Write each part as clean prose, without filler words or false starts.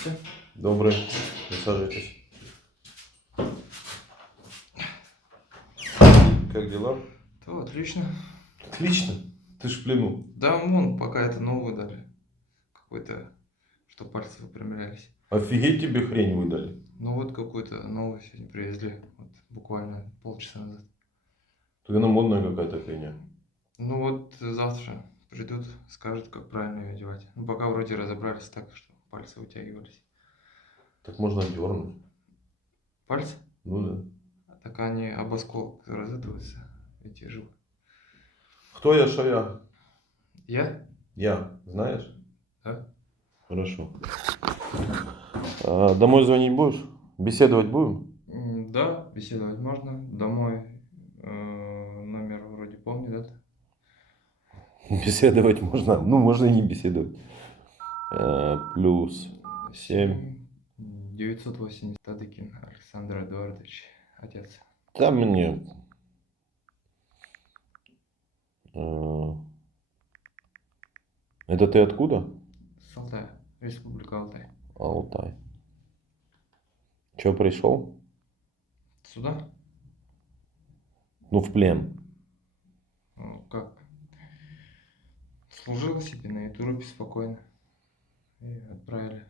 Здравствуйте. Добрый. Присаживайтесь. Как дела? То отлично. Отлично. Ты ж в плену. Да, вон, пока это новую дали. Какой-то, что пальцы выпрямлялись. Офигеть, тебе хрень выдали. Ну вот какой-то новый сегодня привезли. Вот буквально полчаса назад. Ты она модная какая-то хрень. Ну вот завтра придут, скажут, как правильно ее одевать. Ну пока вроде разобрались так, что пальцы вытягивались. Так можно дернуть. Пальцы? Ну да. Так они об осколок разытываются. Эти живы. Кто я, что я? Я? Я. Знаешь? Да? Хорошо. Домой звонить будешь? Беседовать будем? Да, беседовать можно. Домой номер вроде помню, да? Беседовать можно. Ну, можно и не беседовать. Плюс 7. 980 Тадыкин Александр Эдуардович, отец. Там мне... Это ты откуда? С Алтая, Республика Алтай. Алтай. Че, пришел? Сюда? Ну, в плен. Ну, как? Служил себе на Ютубе спокойно. И отправили.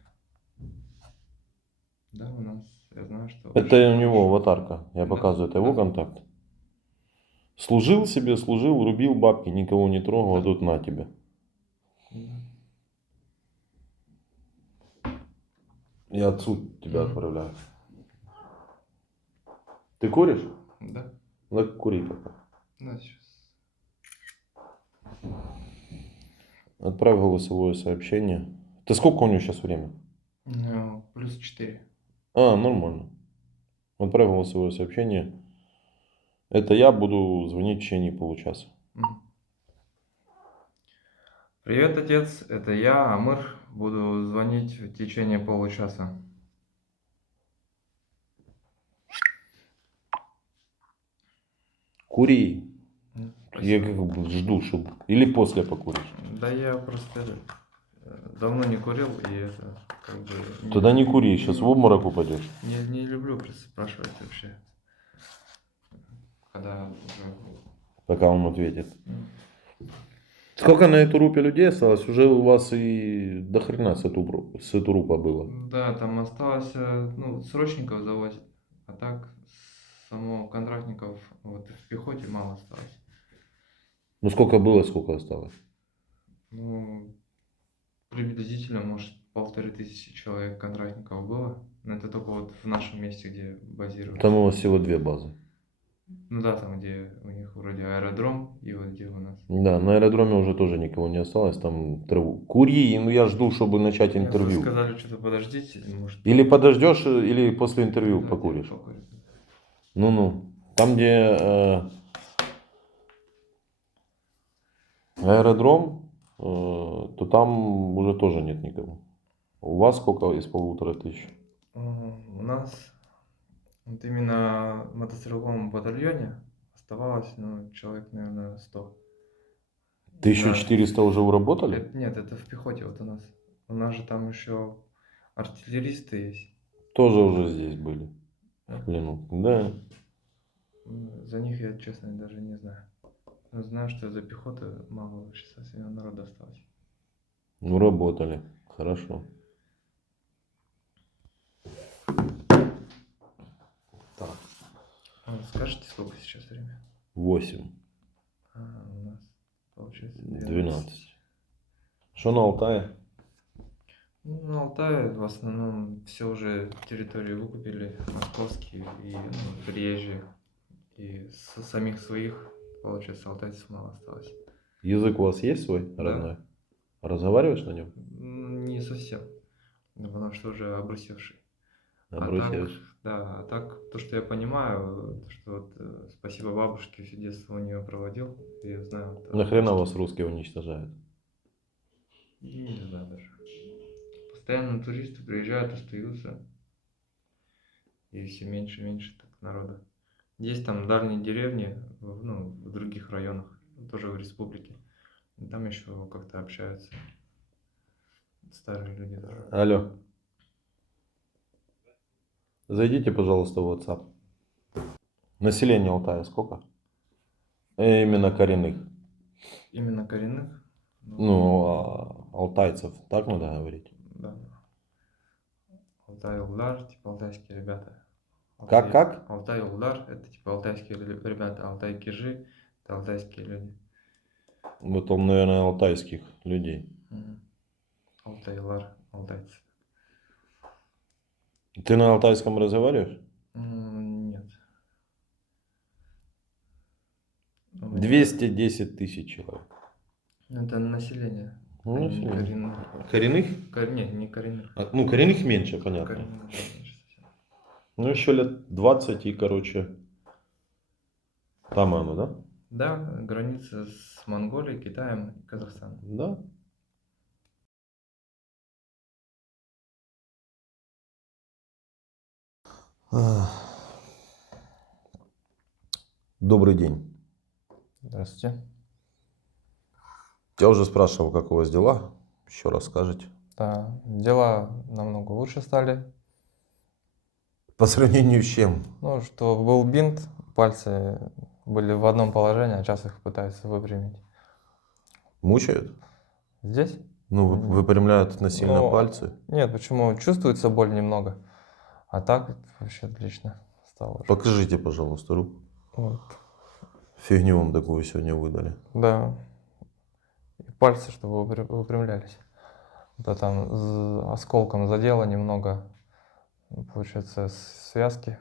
Да, у нас, я знаю, что... Это у него аватарка. Я Да, показываю, это его да. контакт. Служил себе, служил, рубил бабки, никого не трогал, а Да. тут на тебе. Да. Я отцу тебя Мгм. отправляю. Ты куришь? Да. Ну, так кури пока. Да, сейчас. Отправь голосовое сообщение. Ты сколько у него сейчас время? Плюс 4. Нормально. Отправь голосовое сообщение. Это я буду звонить в течение получаса. Привет, отец, это я, Амыр. Буду звонить в течение получаса. Кури. Я Спасибо. как бы жду, чтобы... Или после покуришь. Да я просто давно не курил, и это как бы... Тогда не кури, сейчас в обморок упадешь. Не люблю спрашивать вообще, когда уже... Пока он ответит. Сколько на эту рупе людей осталось? Уже у вас и до хрена с эту рупа было. Да, там осталось, ну, срочников завозят, а так само контрактников вот в пехоте мало осталось. Ну сколько было, сколько осталось? Ну, приблизительно, может, 1500 человек контрактников было. Но это только вот в нашем месте, где базируются. Там у вас всего 2 базы. Ну да, там, где у них вроде аэродром, и вот где у нас. Да, на аэродроме уже тоже никого не осталось. Там траву. Кури, ну я жду, чтобы начать Мне интервью. сказали, что-то подождите, может... Или подождешь, или после интервью Да, покуришь. покурю. Ну-ну. Там, где аэродром, то там уже тоже нет никого. У вас сколько из 1500? У нас вот именно в мотострелковом батальоне оставалось, ну, человек, наверное, 100. Да. 1400 уже уработали? Нет, это в пехоте вот у нас. У нас же там еще артиллеристы есть. Тоже уже здесь были. Да? В плену. Да. За них я, честно, даже не знаю. Но знаю, что за пехоту мало вообще совсем народа осталось. Ну, работали. Хорошо. Так. Скажите, сколько сейчас время? 8. У нас получается 12. Что на Алтае? Ну, на Алтае в основном все уже территории выкупили, московские и приезжие. И с самих своих, получается, алтайцев мало осталось. Язык у вас есть свой родной? Да. Разговариваешь на нем? Не совсем, потому что уже обрусевший. Обрусевший. А так, то, что я понимаю, то, что вот, спасибо бабушке, все детство у нее проводил, я знаю. Нахрена вас русские уничтожают? Не знаю даже. Постоянно туристы приезжают, остаются, и все меньше и меньше так народа. Есть там дальние деревни, в других районах, тоже в республике. И там еще как-то общаются старые люди тоже. Алло. Зайдите, пожалуйста, в WhatsApp. Население Алтая сколько? Именно коренных. Именно коренных? Ну, алтайцев, так надо говорить. Да. Алтай Улдар, типа алтайские ребята. Как? Алтай Улдар, это типа алтайские ребята. Алтай Кижи, это алтайские люди. Вот он, наверное, алтайских людей. Мгм. Алтай Улдар, алтайцы. Ты на алтайском разговариваешь? Нет. У меня- 210 тысяч человек. Это население. Ну, а не население. коренных. Коренных? Нет, не коренных. Ну, коренных меньше, понятно. Коренных, да, меньше совсем. Ну, еще лет 20 и, короче, там оно, да? Да, граница с Монголией, Китаем и Казахстаном. Да. Добрый день. Здравствуйте. Я уже спрашивал, как у вас дела. Еще раз скажите. Да, дела намного лучше стали. По сравнению с чем? Ну, что был бинт, пальцы были в одном положении, а сейчас их пытаются выпрямить. Мучают? Здесь? Ну, выпрямляют насильно Ну, пальцы. Нет, почему? Чувствуется боль немного. А так вообще отлично стало уже. Покажите, пожалуйста, руку. Вот. Фигню вам такую сегодня выдали. Да. И пальцы, чтобы выпрямлялись. Да, там осколком задело немного, получается, связки.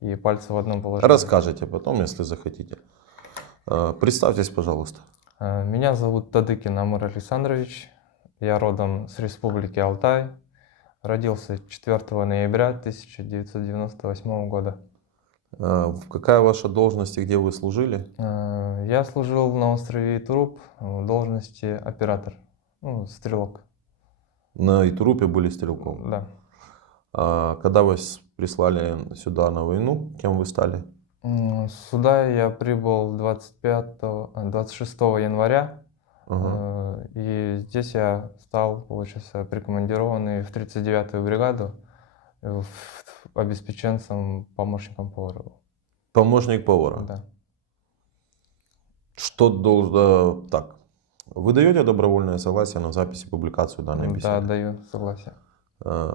И пальцы в одном положении. Расскажите потом, если захотите. Представьтесь, пожалуйста. Меня зовут Тадыкин Амур Александрович. Я родом с республики Алтай. Родился 4 ноября 1998 года. Какая ваша должность и где вы служили? Я служил на острове Итуруп в должности оператор, ну, стрелок. На Итурупе были стрелком. Да. Когда вас прислали сюда на войну, кем вы стали? Сюда я прибыл 26 января. Ага. И здесь я стал, получается, прикомандированный в 39-ю бригаду обеспеченцем, помощником повара. Помощник повара. Да. Что должно... Так, вы даете добровольное согласие на запись и публикацию данной беседы? Да, даю согласие.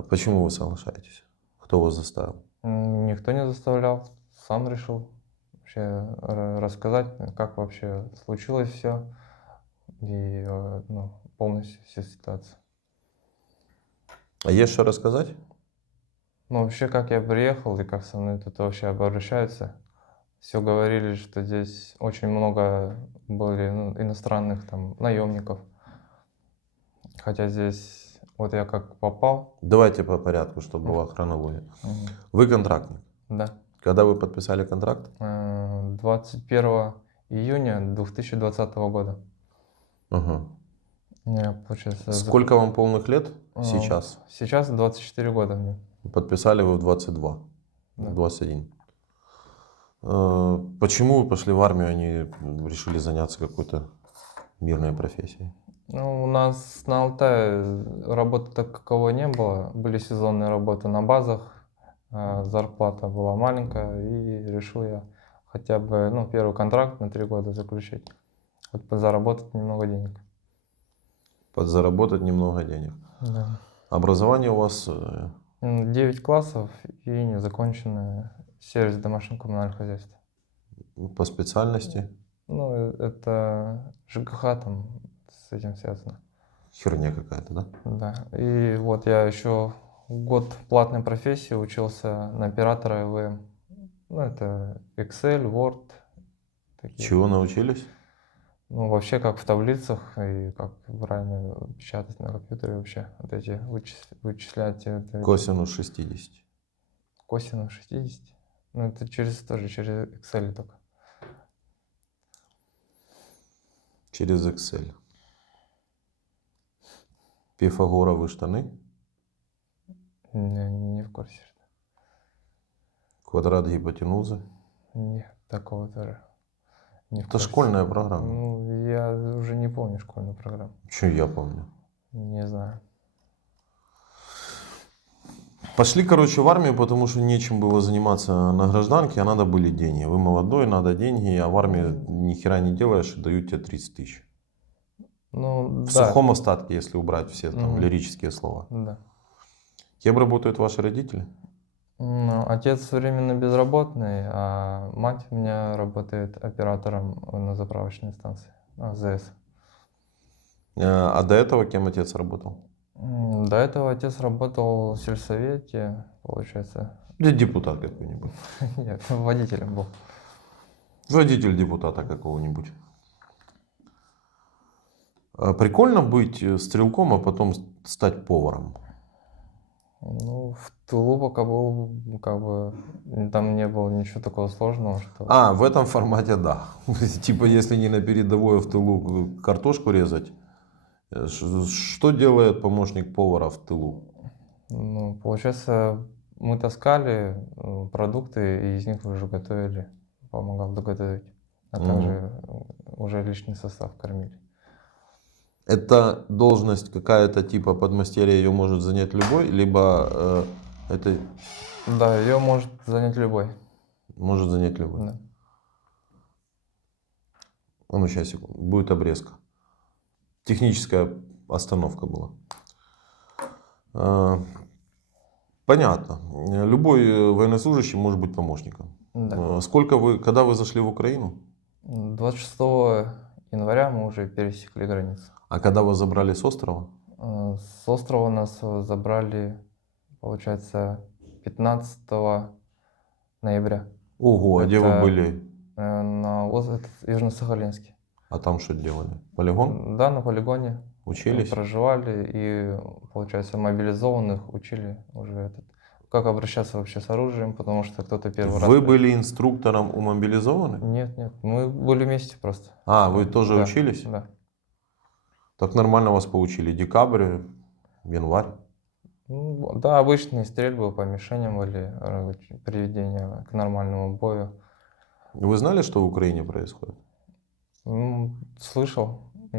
Почему вы соглашаетесь? Кто вас заставил? Никто не заставлял, сам решил вообще рассказать, как вообще случилось все и ну, полностью всю ситуацию. А есть что рассказать? Ну, вообще, как я приехал и как со мной тут вообще обращаются, все говорили, что здесь очень много были иностранных там наемников. Хотя здесь, вот я как попал. Давайте по порядку, чтобы была хронология. Вы контрактник. Да. Когда вы подписали контракт? 21 июня 2020 года. Ага. Получается, Сколько вам полных лет сейчас? Сейчас 24 года мне. Подписали вы в 22, Да. в 21. Почему вы пошли в армию, а не решили заняться какой-то мирной профессией? Ну, у нас на Алтае работы таковой не было. Были сезонные работы на базах. Зарплата была маленькая, и решил я хотя бы первый контракт на 3 года заключить. Вот подзаработать немного денег. Подзаработать немного денег. Да. Образование у вас 9 классов и незаконченный сервис домашнего коммунального хозяйства. по специальности? Ну, это ЖКХ там с этим связано. Херня какая-то, да? Да. И вот я еще год платной профессии учился на оператора ЭВМ. Ну, это Excel, Word. Такие. Чего научились? Ну, вообще, как в таблицах и как правильно печатать на компьютере вообще. Вот эти вычислять. Косинус 60. Косинус 60. Ну, это тоже через Excel только. Через Excel. Пифагоровы штаны? Не в курсе. Квадрат гипотенузы? Нет, такого тоже. Не в Это курсе. школьная программа. Ну, я уже не помню школьную программу. Что я помню? Не знаю. Пошли, короче, в армию, потому что нечем было заниматься на гражданке, а надо были деньги. Вы молодой, надо деньги, а в армии ни хера не делаешь, и дают тебе 30 тысяч. Ну, В да. сухом остатке, если убрать все там Мгм. лирические слова. Да. Кем работают ваши родители? Ну, отец временно безработный, а мать у меня работает оператором на заправочной станции АЗС. А до этого кем отец работал? До этого отец работал в сельсовете, получается. Да депутат какой-нибудь. Нет, водителем был. Водитель депутата какого-нибудь. Прикольно быть стрелком, а потом стать поваром. Ну, в Тулу пока был, как бы, там не было ничего такого сложного, что... А, в этом формате да. Типа, если не на передовой, а в тылу картошку резать. Что делает помощник повара в тылу? Ну, получается, мы таскали продукты и из них уже готовили, помогал доготовить. А также уже личный состав кормили. Это должность какая-то типа подмастерья, ее может занять любой, либо это Да, ее может занять любой. может занять любой. Да. А ну сейчас, секунду, будет обрезка. Техническая остановка была. Понятно. Любой военнослужащий может быть помощником. Да. Сколько вы, когда вы зашли в Украину? 26 января мы уже пересекли границу. А когда вас забрали с острова? С острова нас забрали, получается, 15 ноября. Ого, а где вы Это- были? На Южно-Сахалинске. А там что делали? Полигон? Да, на полигоне. Учились? Проживали и, получается, мобилизованных учили уже как обращаться вообще с оружием, потому что кто-то первый раз... Вы были инструктором у мобилизованных? Нет, нет, мы были вместе просто. А, вы тоже Да, учились? Да. Так нормально вас поучили. Декабрь, январь. Ну, да, обычные стрельбы по мишеням были, приведение к нормальному бою. Вы знали, что в Украине происходит? Слышал. И,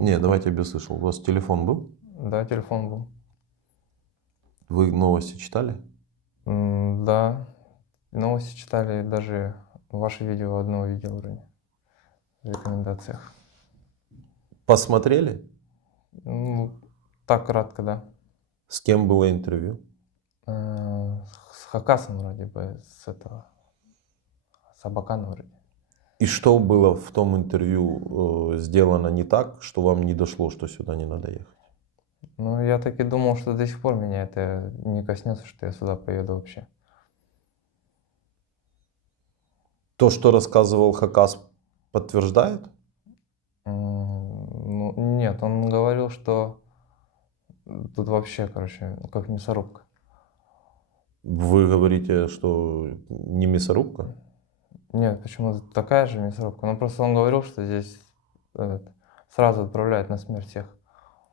Не, давайте без слышал. У вас телефон был? да, телефон был. Вы новости читали? Да, новости читали, даже ваше видео одно видел вроде в рекомендациях. Посмотрели? Ну, так кратко, да. С кем было интервью? С Хакасом вроде бы, с Абаканом вроде. И что было в том интервью сделано не так, что вам не дошло, что сюда не надо ехать? Ну, я так и думал, что до сих пор меня это не коснется, что я сюда поеду вообще. То, что рассказывал Хакас, подтверждает? Ну, нет, он говорил, что тут вообще, короче, как мясорубка. Вы говорите, что не мясорубка? Нет, почему такая же мясорубка? Ну, просто он говорил, что здесь сразу отправляют на смерть всех.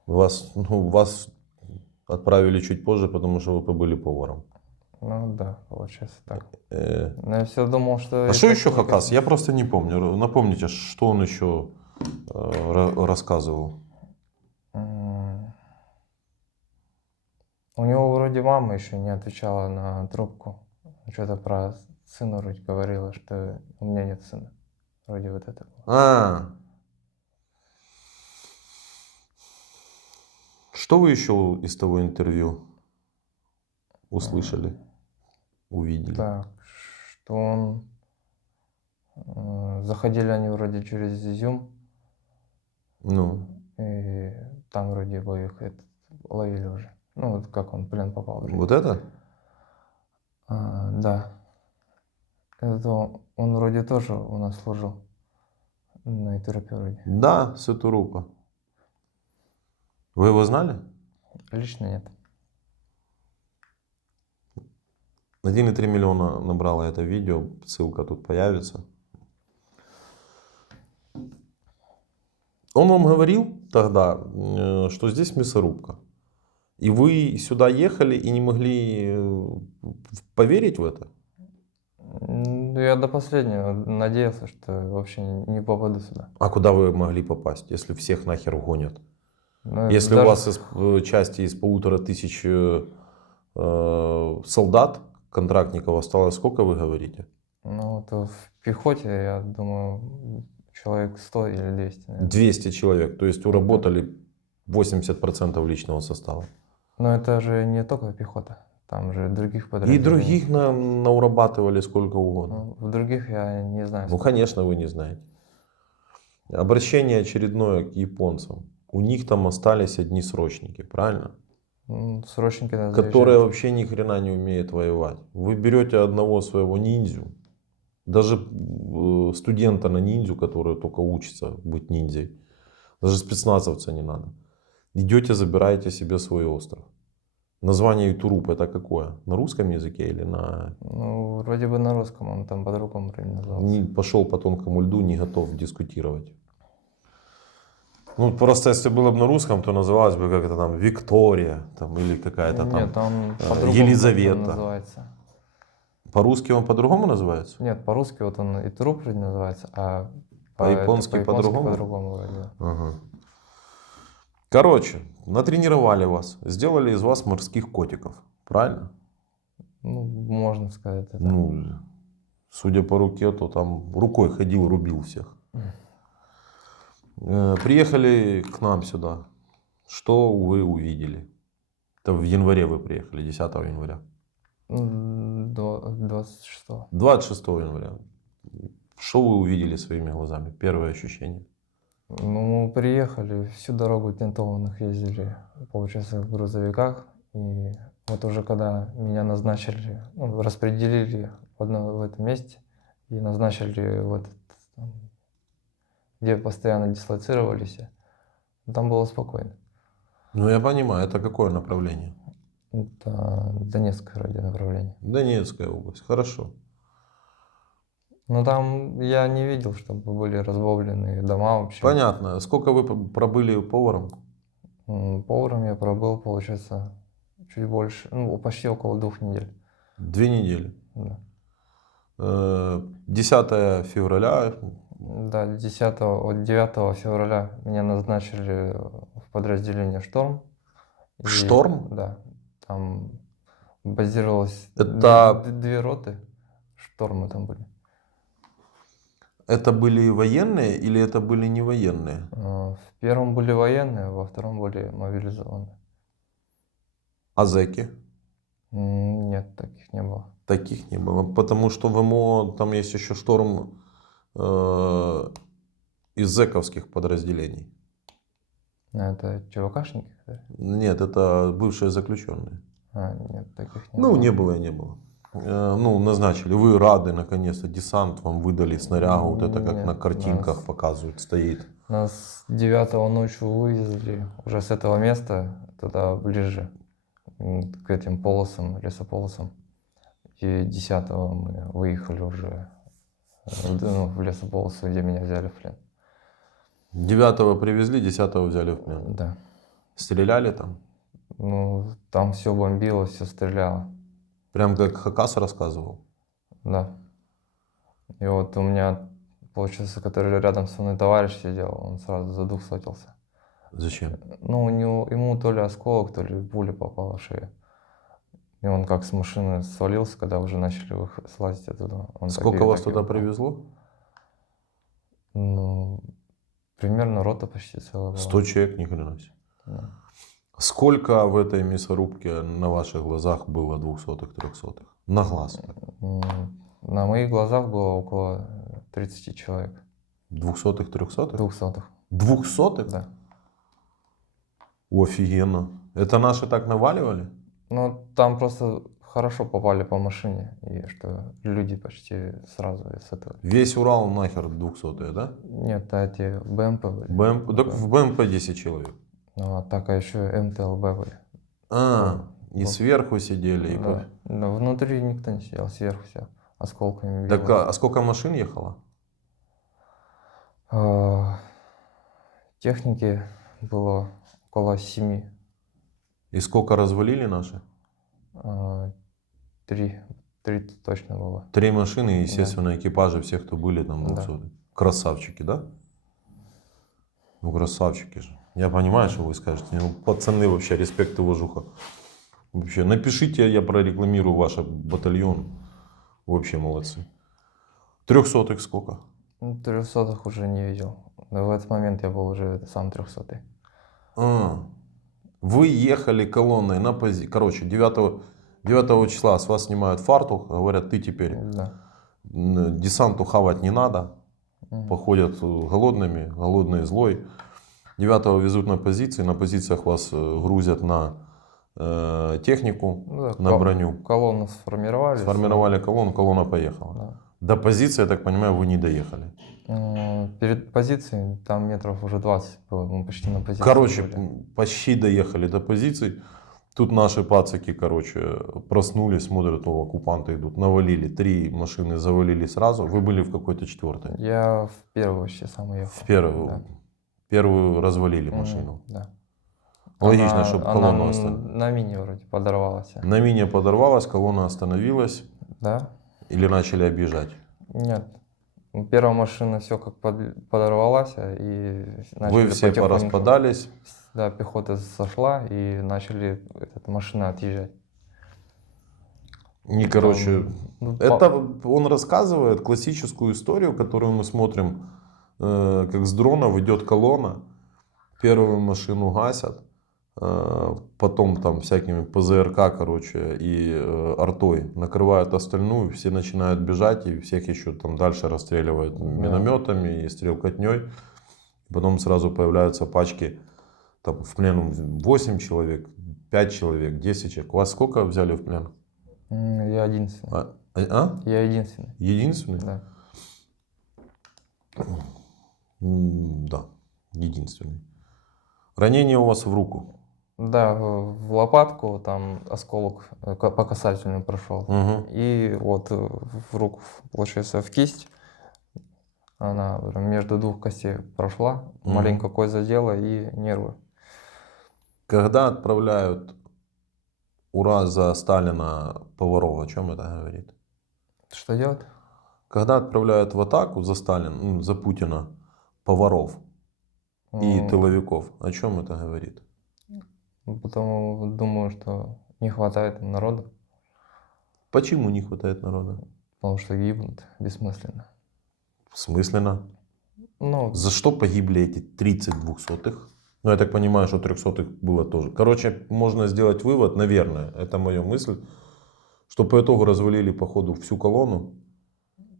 Вас отправили чуть позже, потому что вы побыли поваром. Ну да, получается так. Э, Но я все думал, что... А и что так еще не Хакас? Я просто не помню. Напомните, что он еще рассказывал. У него вроде мама еще не отвечала на трубку. Что-то про сына вроде говорила, что у меня нет сына. Вроде вот это было. Что вы еще из того интервью услышали, увидели? Так, что он... Заходили они вроде через Изюм, Ну, и там вроде бы их ловили уже. Ну, вот как он в плен попал вроде. вот это? Да. Это он вроде тоже у нас служил на Итурупе вроде. Да, Сетурупа. Вы его знали? Лично нет. 1,3 миллиона набрало это видео, ссылка тут появится. Он вам говорил тогда, что здесь мясорубка. И вы сюда ехали и не могли поверить в это? Я до последнего надеялся, что вообще не попаду сюда. А куда вы могли попасть, если всех нахер гонят? Но Если даже- у вас части из 1500 солдат, контрактников осталось сколько, вы говорите? Ну, это в пехоте, я думаю, человек 100 или 200, наверное. 200 человек, то есть уработали 80% личного состава. Но это же не только пехота, там же других И подразделений. других наурабатывали сколько угодно. Ну, в других я не знаю. Ну, сколько. конечно, вы не знаете. Обращение очередное к японцам. У них там остались одни срочники, правильно? Срочники надо Которые заезжать. вообще ни хрена не умеют воевать. Вы берете одного своего ниндзю, даже студента на ниндзю, который только учится быть ниндзей, даже спецназовца не надо. Идете, забираете себе свой остров. Название Итуруп это какое? На русском языке или на... Ну, вроде бы на русском, он там по-другому назывался. Пошел по тонкому льду, не готов дискутировать. Ну, просто если было бы на русском, то называлось бы как это там Виктория там, или какая-то там Нет, он по-другому Елизавета. называется. По-русски он по-другому называется? Нет, по-русски вот он и труп вроде называется, а По-японски по-другому? по-другому вроде. Да. Ага. Короче, натренировали вас, сделали из вас морских котиков, правильно? Ну, можно сказать это. Ну, судя по руке, то там рукой ходил, рубил всех. Приехали к нам сюда. Что вы увидели? Это в январе вы приехали, 10 января. До 26. 26 января. Что вы увидели своими глазами? Первое ощущение. Ну, мы приехали, всю дорогу тентованных ездили, получается, в грузовиках. И вот уже когда меня назначили, ну, распределили в этом месте и назначили вот там, где постоянно дислоцировались, там было спокойно. Ну, я понимаю, это какое направление? Это Донецкое вроде направление. Донецкая область, хорошо. Но там я не видел, чтобы были разбомбленные дома вообще. Понятно. Сколько вы пробыли поваром? Поваром я пробыл, получается, чуть больше, ну, почти около 2 недель. 2 недели. Да. 10 февраля. Да, 9 февраля меня назначили в подразделение «Шторм». И, «Шторм»? Да. Там базировалось Это- 2 роты, «Штормы» там были. Это были военные или это были не военные? В первом были военные, во втором были мобилизованные. А зэки? Нет, таких не было. Таких не было. Потому что в МО там есть еще «Шторм» из зэковских подразделений. Это ЧВКшники? Да? Нет, это бывшие заключенные. Нет, таких не Ну, было. не было и не было. Ну, назначили. Вы рады, наконец-то, десант вам выдали снарягу. Вот это как Нет, на картинках нас- показывают, стоит. Нас 9 ночью вывезли уже с этого места, туда ближе к этим полосам, лесополосам. И 10 мы выехали уже в лесополосу, где меня взяли в плен. 9 привезли, 10 взяли в плен. Да. Стреляли там? Ну, там все бомбило, все стреляло. Прям как Хакас рассказывал. Да. И вот у меня, получается, который рядом со мной товарищ сидел, он сразу задухсотился. Зачем? Ну, ему то ли осколок, то ли пуля попала в шею. И он как с машины свалился, когда уже начали слазить оттуда. Он Сколько вас так и туда упал. привезло? Ну, примерно рота почти целая была. 100 человек, ни хрена себе. Да. Сколько в этой мясорубке на ваших глазах было 200-х, 300-х? На глаз. На моих глазах было около 30 человек. 200-х, 300-х? 200-х. 200-х? Да. Офигенно. Это наши так наваливали? Ну, там просто хорошо попали по машине, и что люди почти сразу с этого. Весь Урал нахер 200-е, да? Нет, эти БМП были. БМП, так в БМП 10 человек. Ну, а так, а еще МТЛБ были. И сверху сидели. И Да. Да, внутри никто не сидел, сверху все осколками Так, било. а сколько машин ехало? Техники было около 7. И сколько развалили наши? 3 точно было. 3 машины, и, естественно, экипажи всех, кто были там 200. Красавчики, да? Ну, красавчики же. Я понимаю, что вы скажете. Ну, пацаны, вообще, респект и уважуха. Вообще, напишите, я прорекламирую ваш батальон. Вообще молодцы. 300-х сколько? Ну, 300-х уже не видел. Но в этот момент я был уже сам 300-й. А, вы ехали колонной на позиции. Короче, 9 числа с вас снимают фартук, говорят, ты теперь Да. десанту хавать не надо. Мгм. Походят голодными, голодный злой. 9 везут на позиции, на позициях вас грузят на технику, Ну да, на броню. колонну сформировали. Сформировали колонну, колонна поехала. Да. До позиции, я так понимаю, вы не доехали. Перед позицией там метров уже 20 было, мы почти на позиции Короче, были. почти доехали до позиций. Тут наши пацаки, короче, проснулись, смотрят, о, оккупанты идут, навалили. 3 машины завалили сразу. Вы были в какой-то 4-й? Я в первую вообще сам уехал. В первую. Да. Первую развалили Мгм, машину. да. Логично, Она- чтобы она колонна остановилась. на мине вроде подорвалась. На мине подорвалась, колонна остановилась Да? или начали объезжать? Нет. Первая машина все как подорвалась, и начали Вы все потихоньку- пораспадались. Да, пехота сошла, и начали машины отъезжать. И, короче, Ну, это он рассказывает классическую историю, которую мы смотрим, как с дронов идет колонна, первую машину гасят, потом там всякими ПЗРК, короче, и артой накрывают остальную, все начинают бежать, и всех еще там дальше расстреливают Да. минометами и стрелкотней. Потом сразу появляются пачки, там в плену 8 человек, 5 человек, 10 человек. Вас сколько взяли в плен? Я единственный. Я единственный. Единственный? Да. Да, единственный. Ранение у вас в руку. Да, в лопатку там осколок по касательной прошел. Мгм. И вот в руку, получается, в кисть. Она прям между двух костей прошла. Мгм. Маленько кость задела и нервы. Когда отправляют «Ура за Сталина» Поваров, о чем это говорит? Что делать? Когда отправляют в атаку за Сталина, за Путина Поваров и М, тыловиков, о чем это говорит? Потому думаю, что не хватает народа, Почему не хватает народа? потому что гибнут бессмысленно. Смысленно. Ну, За что погибли эти 30 двухсотых? Ну, я так понимаю, что 300-х было тоже. Короче, можно сделать вывод, наверное, это моя мысль, что по итогу развалили, походу, всю колонну.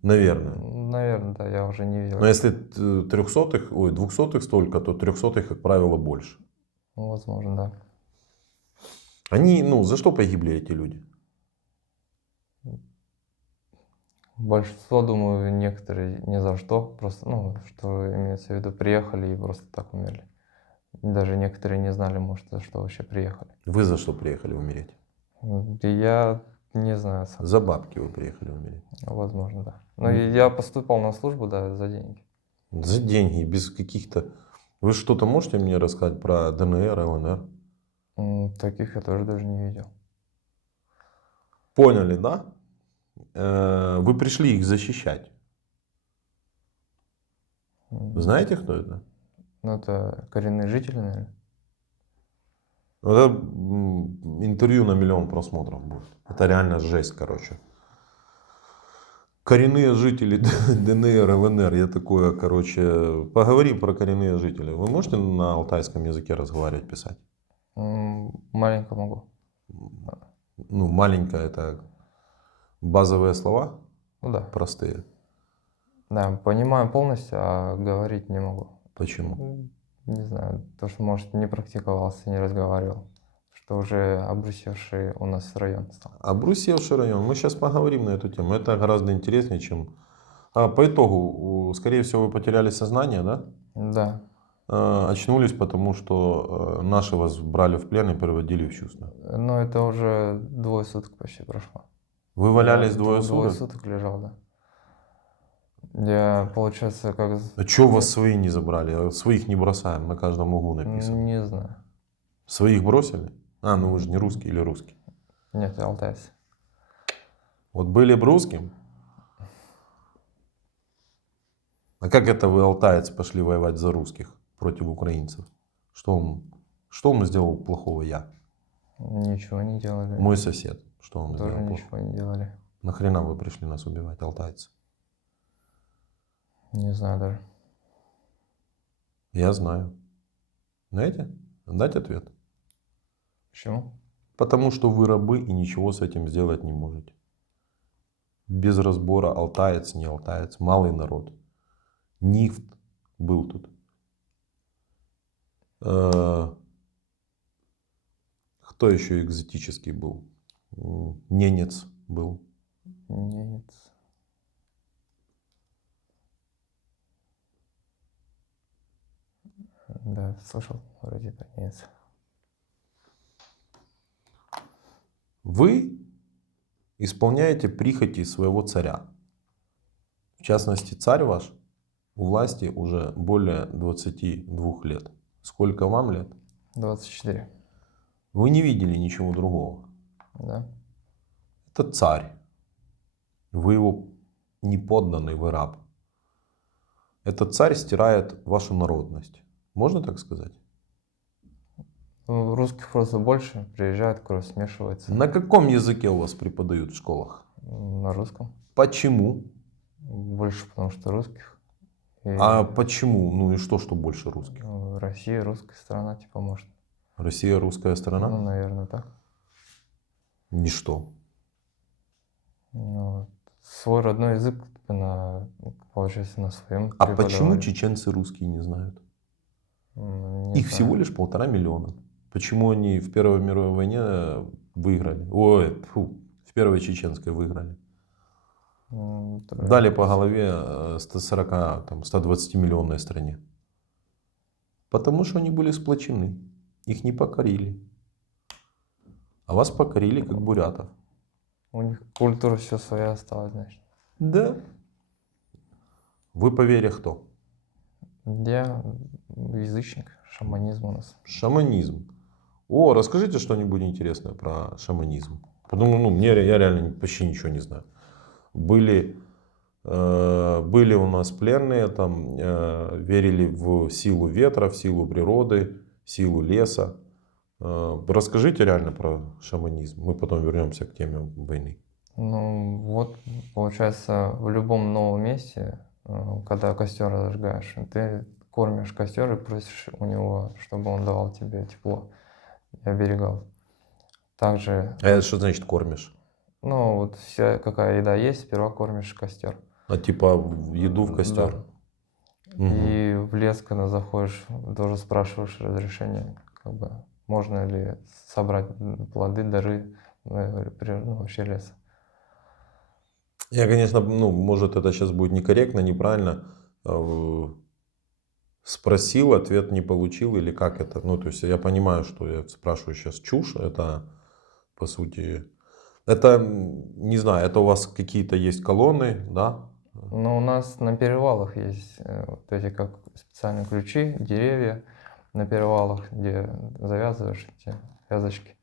Наверное. наверное, да, я уже не видел. Но если 300-х, ой, 200-х столько, то 300-х, как правило, больше. Ну, возможно, да. Они, ну, за что погибли эти люди? Большинство, думаю, некоторые не за что, просто, ну, что имеется в виду, приехали и просто так умерли. Даже некоторые не знали, может, за что вообще приехали. Вы за что приехали умереть? И я не знаю сам. За бабки вы приехали умереть. Возможно, да. Но я поступал на службу, да, за деньги. За деньги, без каких-то... Вы что-то можете мне рассказать про ДНР, ЛНР? Таких я тоже даже не видел. Поняли, да? Вы пришли их защищать. Знаете, кто это? Ну, это коренные жители, наверное. Это интервью на 1 000 000 просмотров будет. Это реально жесть, короче. Коренные жители ДНР, ЛНР. Я такое, короче, поговорим про коренные жители. Вы можете на алтайском языке разговаривать, писать? Маленько могу. Ну, маленько это базовые слова, Ну да. простые. Да, понимаю полностью, а говорить не могу. Почему? Не знаю, то, что, может, не практиковался, не разговаривал. Что уже обрусевший у нас район стал. Обрусевший район. Мы сейчас поговорим на эту тему. Это гораздо интереснее, чем... по итогу, скорее всего, вы потеряли сознание, да? Да. Очнулись, потому что наши вас брали в плен и переводили в чувство. Но это уже 2 суток почти прошло. Вы валялись Я 2 двое суток? суток лежал, да. Я, получается, как... А чего вас свои не забрали? Своих не бросаем, на каждом углу написано. Не знаю. Своих бросили? Ну вы же не русский или русский? Нет, я алтайец. Вот были бы русским. А как это вы, алтаец, пошли воевать за русских против украинцев? Что он сделал плохого я? Ничего не делали. Мой сосед, что он Тоже сделал? ничего не делали. Нахрена вы пришли нас убивать, алтайцы? Не знаю даже. Я знаю. Знаете? Дать ответ? Почему? Потому что вы рабы и ничего с этим сделать не можете. Без разбора алтаец, не алтаец, малый народ. Нифт был тут. Кто еще экзотический был? Ненец был. Нет. Да, слышал, вроде так, нет. Вы исполняете прихоти своего царя. В частности, царь ваш у власти уже более 22 лет. Сколько вам лет? 24. Вы не видели ничего другого. Да? Это царь. Вы его не подданный, вы раб. Этот царь стирает вашу народность. Можно так сказать? Ну, русских просто больше, приезжают, кровь смешивается. На каком языке у вас преподают в школах? На русском. Почему? Больше, потому что русских. И, А почему? Ну и что больше русских? Россия русская страна, типа, может. Россия русская страна? Ну, наверное, так. Ничто. Ну, свой родной язык, получается, на своем. А почему чеченцы русские не знают? Не Их знаю. всего лишь 1,5 миллиона. Почему они в Первой мировой войне выиграли? В Первой чеченской выиграли. Тоже Дали по голове 140, 120 миллионной стране. Потому что они были сплочены. Их не покорили. А вас покорили, как бурятов. У них культура все своя осталась, значит. Да. Вы по вере кто? Я язычник, шаманизм у нас. Шаманизм. О, расскажите что-нибудь интересное про шаманизм. Потому я реально почти ничего не знаю. Были у нас пленные, верили в силу ветра, в силу природы, силу леса. Расскажите реально про шаманизм. Мы потом вернемся к теме войны. Ну вот, получается, в любом новом месте, когда костер разжигаешь, ты кормишь костер и просишь у него, чтобы он давал тебе тепло и оберегал. Также, А это что значит кормишь? ну вот вся какая еда есть, сперва кормишь костер. А типа еду в костер? Да. Угу. И в лес, когда заходишь, тоже спрашиваешь разрешение, как бы можно ли собрать плоды, дары, вообще леса. Я, конечно, может это сейчас будет некорректно, неправильно. Спросил, ответ не получил или как это? То есть я понимаю, что я спрашиваю сейчас чушь. Это, по сути, это, не знаю, это у вас какие-то есть колонны, да? Но у нас на перевалах есть вот эти как специальные ключи, деревья на перевалах, где завязываешь эти вязочки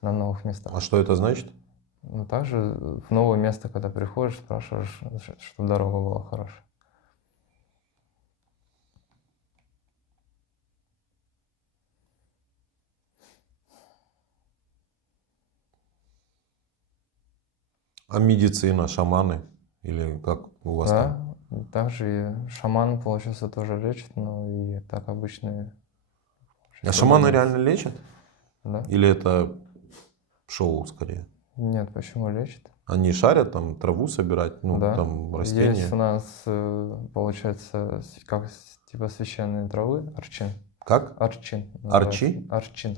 на новых местах. А что это значит? Ну, также в новое место, когда приходишь, спрашиваешь, чтобы дорога была хорошая. А медицина, шаманы? Или как у вас там? Да, также и шаманы, получается, тоже лечат, но и так обычные. А шаманы реально лечат? Да. Или это шоу скорее? Нет, почему лечат? Они шарят траву собирать, Да. там растения? Есть у нас, получается, как типа священные травы, арчин. Как? Арчин. Арчи? Арчин.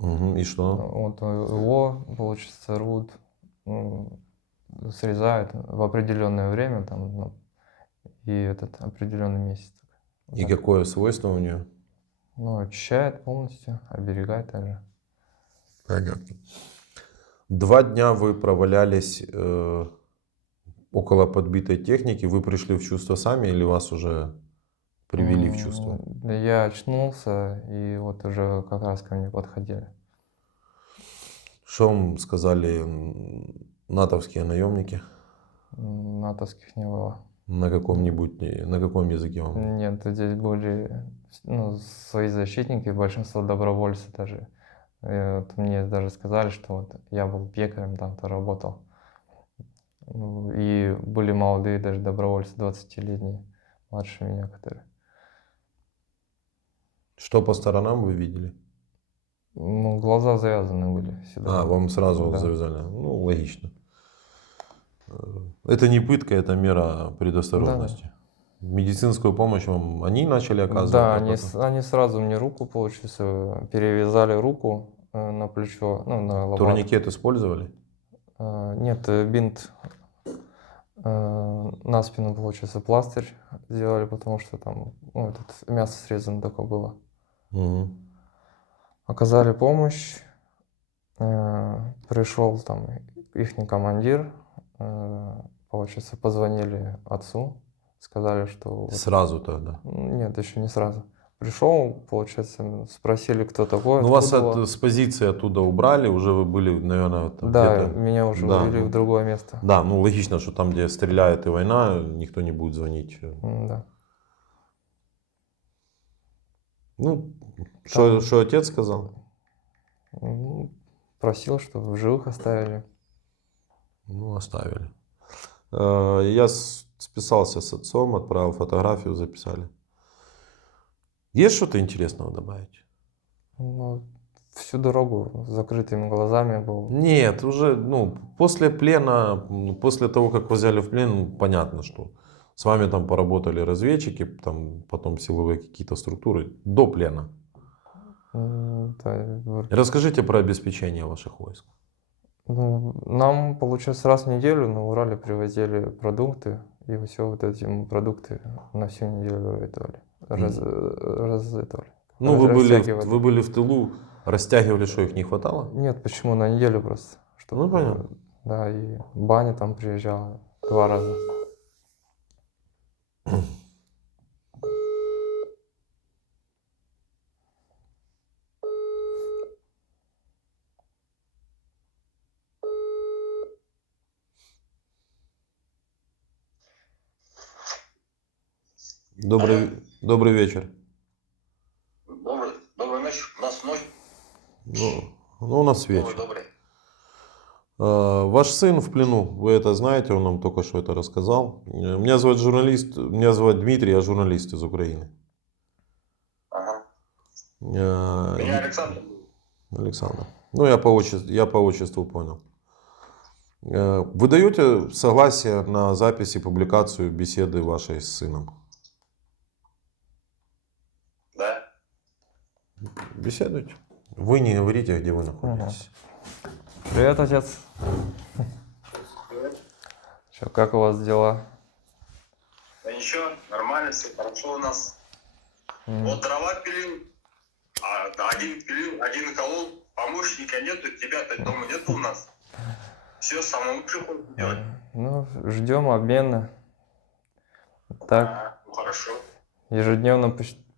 Угу. И что? Вот его, получается, рвут, срезают в определенное время, и этот определенный месяц. И какое свойство у нее? Очищает полностью, оберегает также. Понятно. 2 дня вы провалялись около подбитой техники. Вы пришли в чувство сами или вас уже привели в чувство? Я очнулся, и вот уже как раз ко мне подходили. Что вам сказали натовские наемники? Натовских не было. На каком языке вам? Нет, здесь были свои защитники, большинство добровольцев даже Вот мне даже сказали, что вот я был пекарем, там-то работал. И были молодые даже добровольцы, 20-летние, младше меня, которые. Что по сторонам вы видели? Ну, глаза завязаны были всегда. Вам сразу Да. завязали. Ну, логично. Это не пытка, это мера предосторожности. Медицинскую помощь вам они начали оказывать? Да, а они, потом- они сразу мне руку, получается, перевязали руку на плечо, ну, на лопатку. Турникет использовали? Нет, бинт на спину, получается, пластырь сделали, потому что там ну, этот, мясо срезано только было. Угу. Оказали помощь, пришел там их командир, получается, позвонили отцу, сказали, что... вот- Сразу тогда? Нет, еще не сразу. Пришел, получается, спросили, кто такой, Ну, вас откуда он. с позиции оттуда убрали, уже вы были, наверное, там Да, где-то... меня уже Да, увели ну, в другое место. Да, ну логично, что там, где стреляет и война, никто не будет звонить. Да. Ну, Там- что отец сказал? Ну, просил, чтобы в живых оставили. Ну, оставили. Я списался с отцом, отправил фотографию, записали. Есть что-то интересного добавить? Ну, всю дорогу с закрытыми глазами был. Нет, уже, ну, после плена, после того, как вас взяли в плен, понятно, что с вами там поработали разведчики, там потом силовые какие-то структуры до плена. Да, Расскажите про обеспечение ваших войск. ну, нам, получается, раз в неделю на Урале привозили продукты, и все вот эти продукты на всю неделю этого этого. Ну, вы Растягивали. были в тылу, растягивали, что их не хватало? Нет, почему на неделю просто. Ну, понятно. Да, и баня там приезжала 2 раза. Добрый вечер. Доброй ночи. У нас ночь. Ну, у нас вечер. Добрый. Ваш сын в плену, вы это знаете, он нам только что это рассказал. Меня зовут Дмитрий, я журналист из Украины. Ага. Э, Меня Александр. Александр. Ну, я по отчеству понял. Вы даете согласие на запись и публикацию беседы вашей с сыном? Да. Беседуйте. Вы не говорите, где вы находитесь. Привет, отец. Че, как у вас дела? Да ничего, нормально, все хорошо у нас. Вот дрова пилил, один пилил, один колол, помощника нету, тебя-то дома нету у нас. Все самому приходится делать. Ну, ждем обмена. Так, Ну хорошо. ежедневно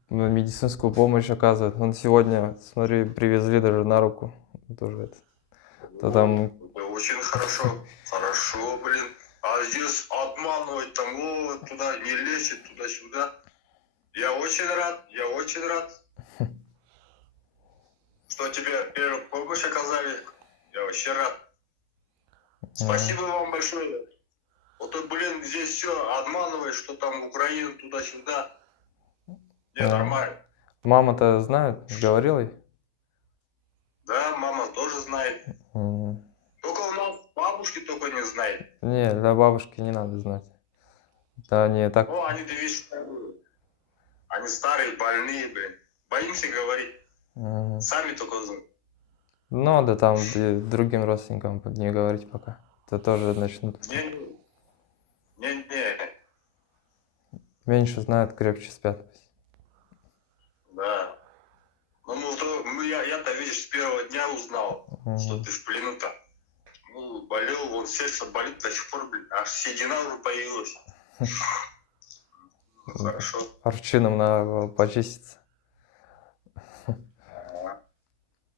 медицинскую помощь оказывают. Вон сегодня, смотри, привезли даже на руку. Тоже это. То там Это очень хорошо. Хорошо, блин. А здесь обманывать там, туда не лечит, туда-сюда. Я очень рад, что тебе первую помощь оказали. Я вообще рад. Спасибо вам большое. Вот ты, блин, здесь все обманываешь, что там Украина туда-сюда. Не, нормально. мама-то знает, говорила ей? Да, мама тоже знает. М. Только у нас бабушки только не знает. Не, для бабушки не надо знать. Да, не так. Ну, они-то видишь, они старые, больные, блин. Боимся говорить. Мгм. Сами только знают. Ну, да там другим родственникам не говорить пока. То тоже начнут. Не. Меньше знают, крепче спят. Да. Ну, я-то, видишь, с первого дня узнал, что ты в плену-то. Ну, болел, вот сердце болит до сих пор, блин. Аж седина уже появилась. Ну, хорошо. Арчином надо почиститься.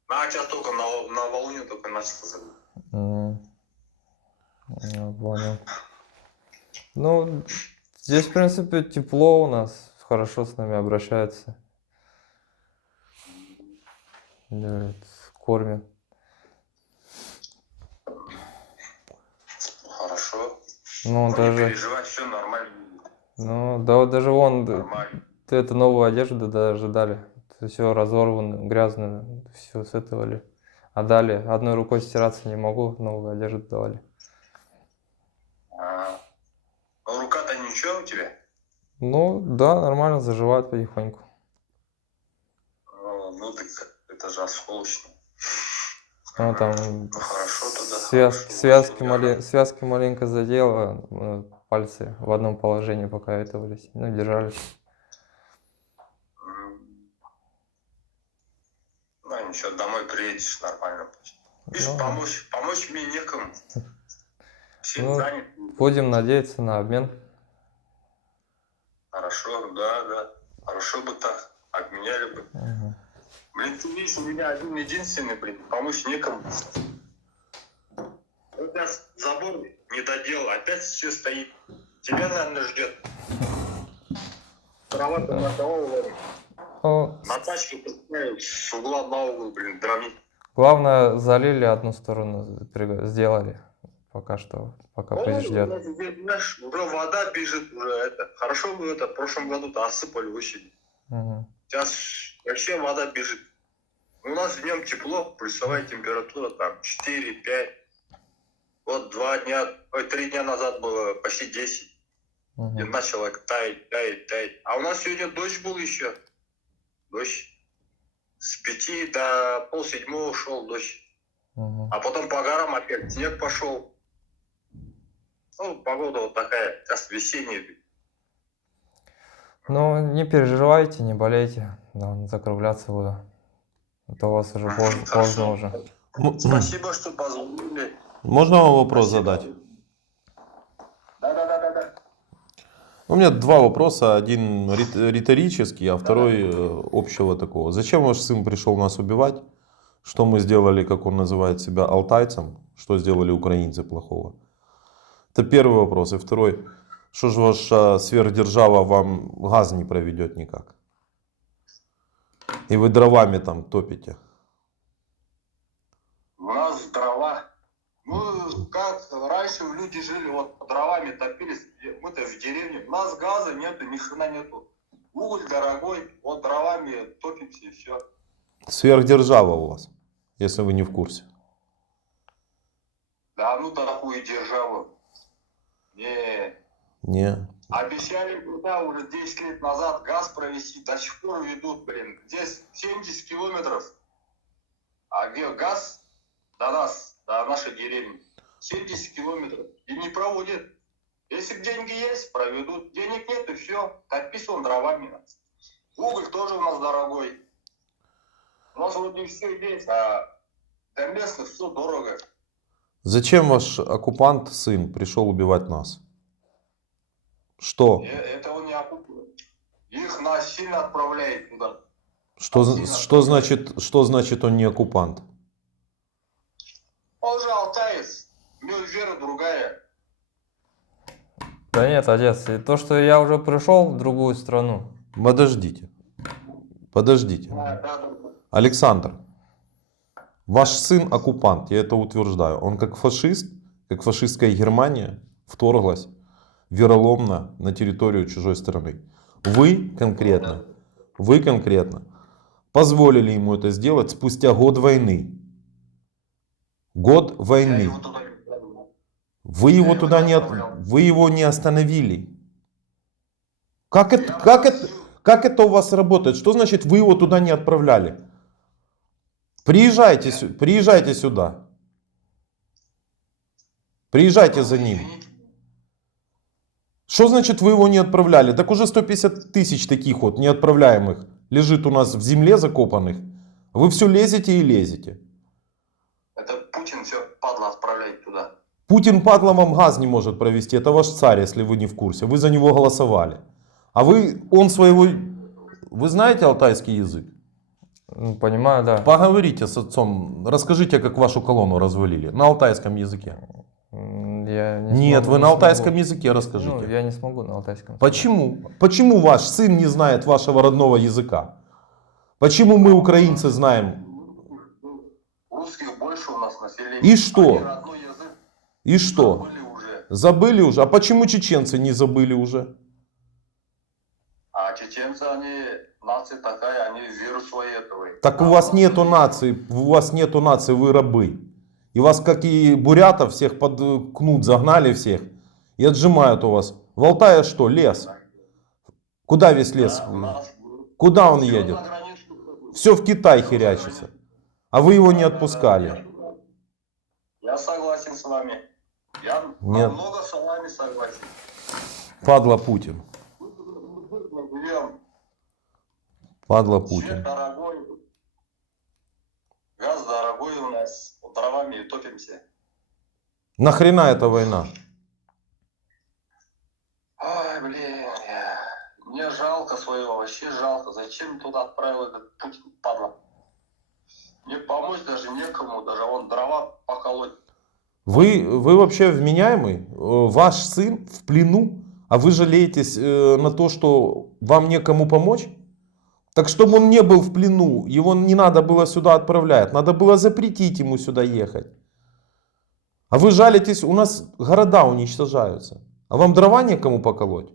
А сейчас только на волне только начал. Я понял. Ну, здесь, в принципе, тепло у нас. Хорошо с нами обращаются. Говорят, кормят. Хорошо. Ну, Не даже, переживай, все нормально. ну, да, вот даже вон, Нормально. ты эту новую одежду даже дали. Все разорвано, грязно, все с этого ли. А дали, одной рукой стираться не могу, новую одежду давали. А, ну, рука-то ничего у тебя? Ну, да, нормально, заживает потихоньку. Ну, так это же осколочно. Ну, там Ну, хорошо тогда. связки маленько задело, пальцы в одном положении пока это вылез. Ну, держались. Ну, ничего, домой приедешь нормально. Видишь, Ну, помочь мне некому. Все Ну, заняты. будем надеяться на обмен. Хорошо, да. Хорошо бы так. Обменяли бы. Мгм. Блин, ты видишь, у меня один единственный, блин, помочь некому. Вот сейчас забор не доделал, опять все стоит. Тебя, наверное, ждет. Трава-то на того, Ну, на тачке поставил, с угла на угол, блин, дровник. главное, залили одну сторону, сделали. Пока что, пока пусть ждет. Знаешь, уже вода бежит, уже это. Хорошо бы это, в прошлом году-то осыпали очень. Мгм. Сейчас вообще вода бежит. У нас днем тепло, плюсовая температура там 4-5. Вот 3 дня назад было почти 10. И Мгм. начало таять. А у нас сегодня дождь был еще. Дождь. С 5 до полседьмого шел дождь. Мгм. А потом по горам опять снег пошел. Ну, погода вот такая, сейчас весенняя. Ну, не переживайте, не болейте. Да, закругляться буду. А то у вас уже поздно Хорошо. уже. Спасибо, что позвонили. Можно вам вопрос Спасибо. задать? Да. У меня два вопроса. Один риторический, а второй общего такого. Зачем ваш сын пришел нас убивать? Что мы сделали, как он называет себя, алтайцем? Что сделали украинцы плохого? Это первый вопрос. И второй. Что же ваша сверхдержава вам газ не проведет никак? И вы дровами там топите. У нас дрова. Ну, как раньше люди жили, вот дровами топились. Мы-то в деревне. У нас газа нету, ни хрена нету. Уголь дорогой, вот дровами топимся и все. Сверхдержава у вас, если вы не в курсе. Да ну такую державу. Не. Обещали, когда уже 10 лет назад газ провести, до сих пор ведут, блин. Здесь 70 километров. А где газ до нас, до нашей деревни? 70 километров. И не проводят. Если деньги есть, проведут. Денег нет, и все. Топись он дровами. Уголь тоже у нас дорогой. У нас вроде все есть, а для местных все дорого. Зачем ваш оккупант, сын, пришел убивать нас? Что? Это он не оккупирует. Их насильно отправляет туда. Что значит он не оккупант? Он же алтаец. У него вера другая. Да нет, отец, и то, что я уже пришел в другую страну. Подождите. Да. Александр, ваш сын оккупант, я это утверждаю. Он как фашист, как фашистская Германия вторглась вероломно на территорию чужой страны. Вы конкретно позволили ему это сделать спустя год войны. Год Я войны. его туда не отправил. Вы его туда не, вы его не остановили. Как это у вас работает? Что значит вы его туда не отправляли? Приезжайте сюда. Приезжайте за ним. Что значит вы его не отправляли? Так уже 150 тысяч таких вот неотправляемых лежит у нас в земле закопанных. Вы все лезете и лезете. Это Путин все, падла, отправляет туда. Путин, падла, вам газ не может провести. Это ваш царь, если вы не в курсе. Вы за него голосовали. А вы знаете алтайский язык? Ну, понимаю, да. Поговорите с отцом. Расскажите, как вашу колонну развалили. На алтайском языке. Я не Нет, смогу, вы не на алтайском смогу. языке расскажите. Ну, я не смогу на алтайском. Почему? Почему ваш сын не знает вашего родного языка? Почему мы, украинцы, знаем? И что? Они родной язык И что? забыли уже. Забыли уже? А почему чеченцы не забыли уже? А чеченцы, они, нация такая, они веру свою этого. Так у вас нету нации, вы рабы. И вас, как и бурятов, всех под кнут загнали всех и отжимают у вас. В Алтае что, лес? Куда весь лес? Да, у нас Куда он всё едет? на границе. Все в Китай херячится. А вы его не отпускали. Я согласен с вами. Я Нет. намного с вами согласен. Падла Путин. Живем. Падла Свет Путин. дорогой. Газ дорогой у нас. Дровами топимся. Нахрена эта война? Ой, блин. Мне жалко своего, вообще жалко. Зачем туда отправил этот Путин, падла? Мне помочь даже некому, даже вон дрова поколоть. Вы вообще вменяемый? Ваш сын в плену, а вы жалеетесь на то, что вам некому помочь? Так чтобы он не был в плену, его не надо было сюда отправлять. Надо было запретить ему сюда ехать. А вы жалитесь, у нас города уничтожаются. А вам дрова некому поколоть?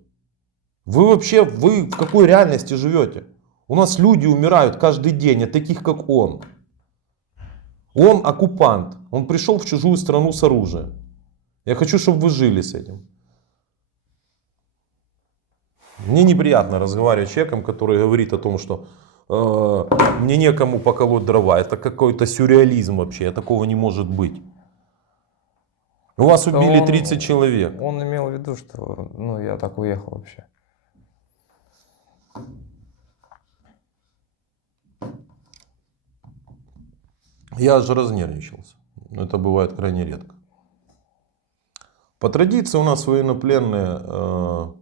Вы в какой реальности живете? У нас люди умирают каждый день от таких, как он. Он оккупант. Он пришел в чужую страну с оружием. Я хочу, чтобы вы жили с этим. Мне неприятно разговаривать с человеком, который говорит о том, что мне некому поколоть дрова. Это какой-то сюрреализм вообще. Такого не может быть. У вас Да убили он- 30 человек. Он имел в виду, что я так уехал вообще. Я аж разнервничался. Но это бывает крайне редко. По традиции у нас военнопленные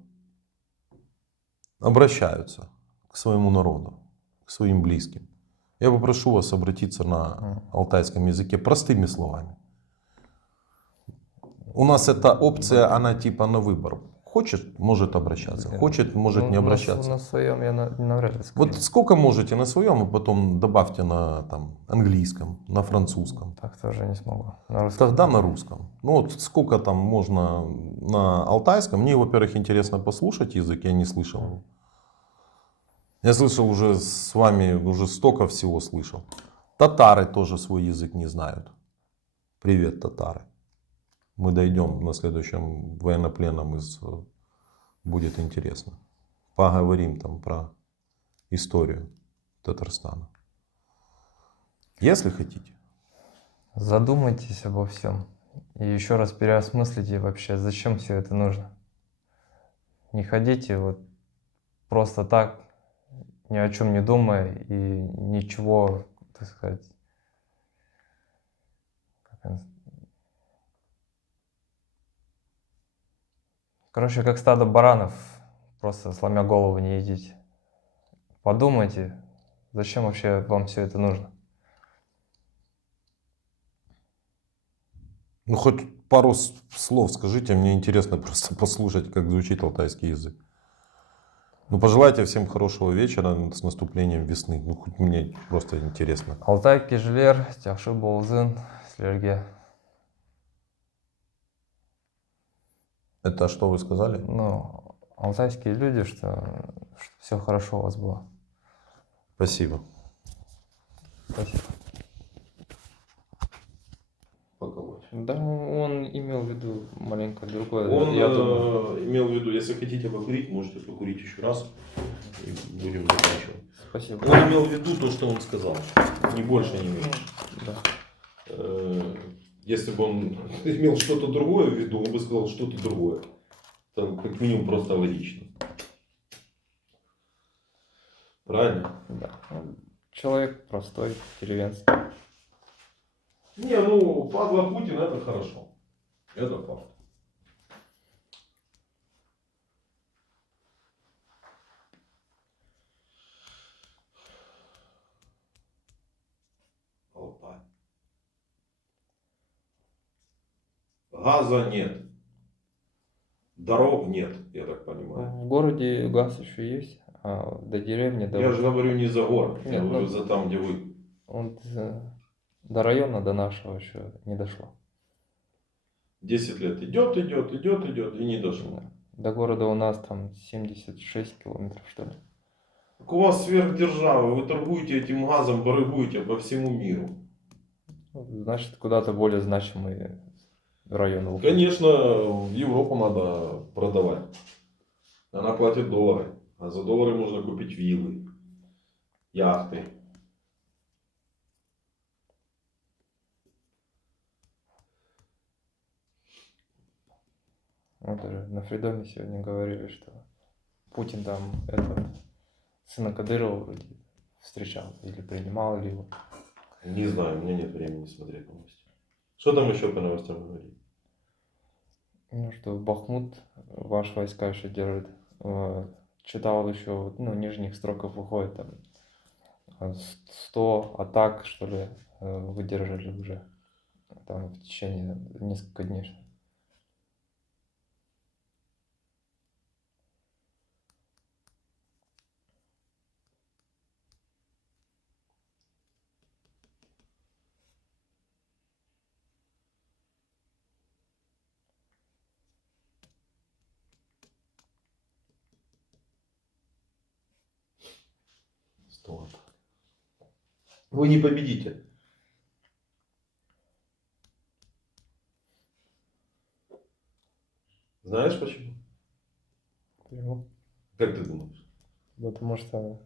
обращаются к своему народу, к своим близким. Я попрошу вас обратиться на алтайском языке простыми словами. У нас эта опция, она типа на выбор. Хочет, может обращаться. Хочет, может не обращаться. На своем я навряд ли скажу. Вот сколько можете на своем, а потом добавьте на там, английском, на французском. Так тоже не смогу. На русском. Тогда на русском. Ну вот сколько там можно на алтайском. Мне, во-первых, интересно послушать язык, я не слышал его. Я слышал уже с вами, уже столько всего слышал. Татары тоже свой язык не знают. Привет, татары. Мы дойдем на следующем военнопленном будет интересно. Поговорим там про историю Татарстана. Если хотите. Задумайтесь обо всем. И еще раз переосмыслите вообще, зачем все это нужно. Не ходите вот просто так, ни о чем не думая и ничего, так сказать, короче, как стадо баранов, просто сломя голову не идите. Подумайте, зачем вообще вам все это нужно. Ну хоть пару слов скажите, мне интересно просто послушать, как звучит алтайский язык. Ну пожелайте всем хорошего вечера с наступлением весны. Ну хоть мне просто интересно. Алтай кежелер, тяхшы болзын, сілерге. Это что вы сказали? Ну, алтайские люди, что все хорошо у вас было. Спасибо. Спасибо. Поколоть. Да, он имел в виду маленько другое. Он Я думаю, имел в виду, если хотите покурить, можете покурить еще раз и будем заканчивать. спасибо. Он имел в виду то, что он сказал. Не больше, не меньше. Да. Если бы он имел что-то другое в виду, он бы сказал что-то другое. Это как минимум просто логично. Правильно? Да. Человек простой, деревенский. Не, ну, падла Путин это хорошо. Это факт. Алтай. Газа нет. Дорог нет, я так понимаю. В городе газ еще есть, а до деревни... Я же говорю не за город, я Нет, говорю ну- за там, где вы. Он До района, до нашего еще не дошло. 10 лет идет, идет, идет, идет и не дошло. Да. До города у нас там 76 километров, что ли. Так у вас сверхдержава, вы торгуете этим газом, барыгуете по всему миру. Ну, значит, куда-то более значимые районы уходят. Конечно, в Европу надо продавать. Она платит доллары. А за доллары можно купить виллы, яхты. Вот даже на Фридоме сегодня говорили, что Путин там сына Кадырова вроде встречал или принимал ли его. Не знаю, у меня нет времени смотреть новости. Что там еще по новостям говорить? Ну, что Бахмут ваши войска еще держит. Читал еще, ну, нижних строков выходит там 100 атак, что ли, выдержали уже там в течение нескольких дней. Стоп. Вы не победите. Знаешь почему? Почему? Как ты думаешь? Потому что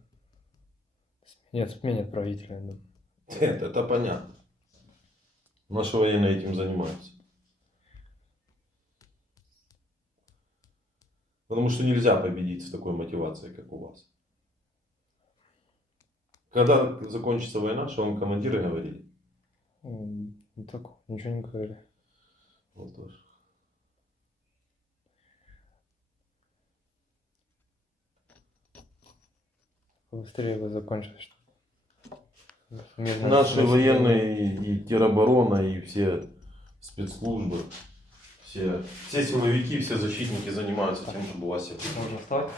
сменят правителя, я думаю. Нет, это понятно. Наши военные этим занимаются. Потому что нельзя победить с такой мотивацией, как у вас. Когда закончится война, что вам командиры говорили? Ну так, ничего не говорили. Вот тоже. Побыстрее бы закончилось, что мирное Наши население. военные и тероборона, и все спецслужбы, все силовики, все защитники занимаются тем, чтобы власть. Можно встать?